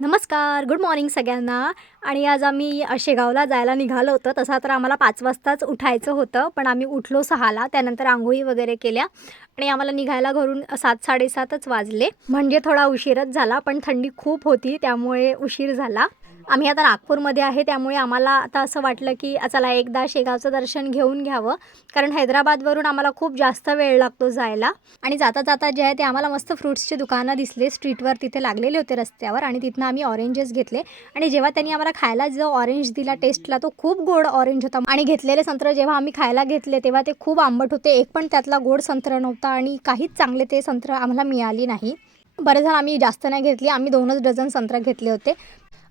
नमस्कार, good morning सगळ्यांना. आणि आज आम्ही शेगावला जायला निघालो होतो. तसा तर आम्हाला 5 वाजताच उठायचं होतं, पण आम्ही उठलो 6ला. त्यानंतर अंघोळी वगैरे केल्या आणि आम्हाला निघायला घरून 7-7:30च वाजले. म्हणजे थोडा उशीरच झाला, पण थंडी खूप होती त्यामुळे उशीर झाला. आम्ही आता नागपूरमध्ये आहे, त्यामुळे आम्हाला आता असं वाटलं की चला एकदा शेगावचं दर्शन घेऊन घ्यावं, कारण हैदराबादवरून आम्हाला खूप जास्त वेळ लागतो जायला. आणि जाता जाता जे आहे ते आम्हाला मस्त फ्रुट्सची दुकानं दिसले स्ट्रीटवर, तिथे लागलेले होते रस्त्यावर, आणि तिथनं आम्ही ऑरेंजेस घेतले. आणि जेव्हा त्यांनी आम्हाला खायला जो ऑरेंज दिला टेस्टला, तो खूप गोड ऑरेंज होता. आणि घेतलेले संत्र जेव्हा आम्ही खायला घेतले तेव्हा ते खूप आंबट होते. एक पण त्यातला गोड संत्र नव्हता आणि काहीच चांगले ते संत्र आम्हाला मिळाली नाही. बरं झालं आम्ही जास्त नाही घेतली, आम्ही 2च डझन संत्र घेतले होते.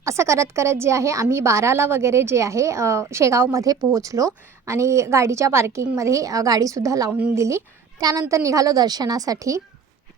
असं करत करत जे आहे आम्ही 12ला वगैरे जे आहे शेगावमध्ये पोहोचलो आणि गाडीच्या पार्किंगमध्ये गाडीसुद्धा लावून दिली. त्यानंतर निघालो दर्शनासाठी.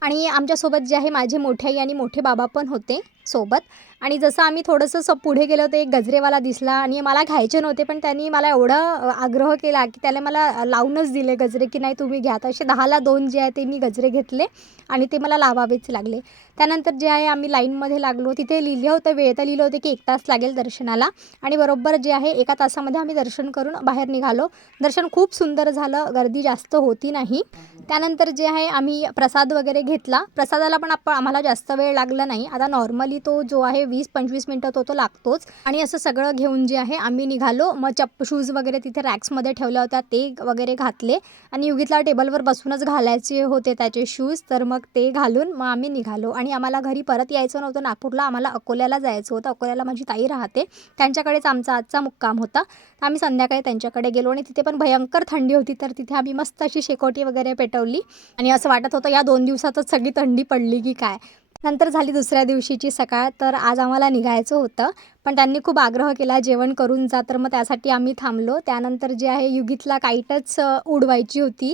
आणि आमच्यासोबत जे आहे माझे मोठे आई आणि मोठे बाबा पण होते सोबत. आणि जसं आम्ही थोडंसं पुढे गेलो तर एक गजरेवाला दिसला आणि मला घ्यायचे नव्हते, पण त्यांनी मला एवढा आग्रह केला की त्याला मला लावूनच दिले गजरे, की नाही तुम्ही घ्या. तर असे 10ला 2 जे आहे ते मी गजरे घेतले आणि ते मला लावावेच लागले. त्यानंतर जे आहे आम्ही लाईनमध्ये लागलो. तिथे लिहिलं होतं, वेळ तर लिहिलं होतं की 1 तास लागेल दर्शनाला. आणि बरोबर जे आहे 1 तासामध्ये आम्ही दर्शन करून बाहेर निघालो. दर्शन खूप सुंदर झालं, गर्दी जास्त होती नाही. त्यानंतर जे आहे आम्ही प्रसाद वगैरे घेतला. प्रसादाला पण आम्हाला जास्त वेळ लागला नाही. आता नॉर्मली तो जो आहे 20-25 मिनटं तो लागतोच. आणि असं सगळं घेऊन जे आहे आम्ही निघालो. मग शूज वगैरे तिथे रॅक्समध्ये ठेवल्या होत्या, ते वगैरे घातले. आणि युगीतला टेबलवर बसूनच घालायचे होते त्याचे शूज, तर मग ते घालून मग आम्ही निघालो. आणि आम्हाला घरी परत यायचं नव्हतं नागपूरला, आम्हाला अकोल्याला जायचं होतं. अकोल्याला माझी ताई राहते, त्यांच्याकडेच आमचा आजचा मुक्काम होता. तर आम्ही संध्याकाळी त्यांच्याकडे गेलो आणि तिथे पण भयंकर थंडी होती, तर तिथे आम्ही मस्त अशी शेकोटी वगैरे पेटवली. आणि असं वाटत होतं या 2 दिवसातच सगळी थंडी पडली की काय. नंतर झाली दुसऱ्या दिवशीची सकाळ. तर आज आम्हाला निघायचं होतं, पण त्यांनी खूप आग्रह केला जेवण करून जा, तर मग त्यासाठी आम्ही थांबलो. त्यानंतर जे आहे युगीतला काईटच उडवायची होती.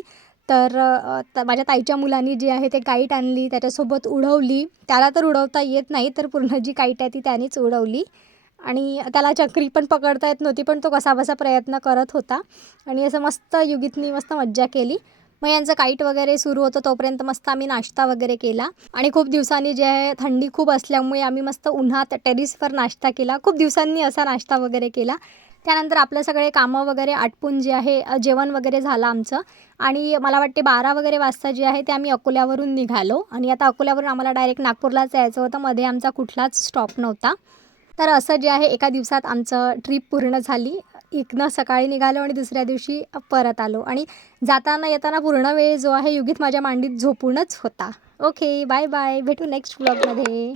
तर माझ्या ताईच्या मुलांनी जे आहे ते काईट आणली, त्याच्यासोबत उडवली. त्याला तर उडवता येत नाही, तर पूर्ण जी काईट आहे ती त्यानेच उडवली. आणि त्याला चक्री पण पकडता येत नव्हती, पण तो कसाबसा प्रयत्न करत होता. आणि असं मस्त युगीतनी मस्त मज्जा केली. मग यांचं काईट वगैरे सुरू होतं तोपर्यंत मस्त आम्ही नाश्ता वगैरे केला. आणि खूप दिवसांनी जे आहे थंडी खूप असल्यामुळे आम्ही मस्त उन्हात टेरेसवर नाश्ता केला. खूप दिवसांनी असा नाश्ता वगैरे केला. त्यानंतर आपलं सगळे कामं वगैरे आटपून जे आहे जेवण वगैरे झालं आमचं. आणि मला वाटते 12 वगैरे वाजता जे आहे ते आम्ही अकोल्यावरून निघालो. आणि आता अकोल्यावरून आम्हाला डायरेक्ट नागपूरलाच जायचं होतं, मध्ये आमचा कुठलाच स्टॉप नव्हता. तर असं जे आहे एका दिवसात आमचं ट्रिप पूर्ण झाली. इथनं सकाळी निघालो आणि दुसऱ्या दिवशी परत आलो. आणि जाताना येताना पूर्ण वेळ जो आहे युगीत माझ्या मांडीत झोपूनच होता. ओके, बाय बाय, भेटू नेक्स्ट व्लॉगमध्ये.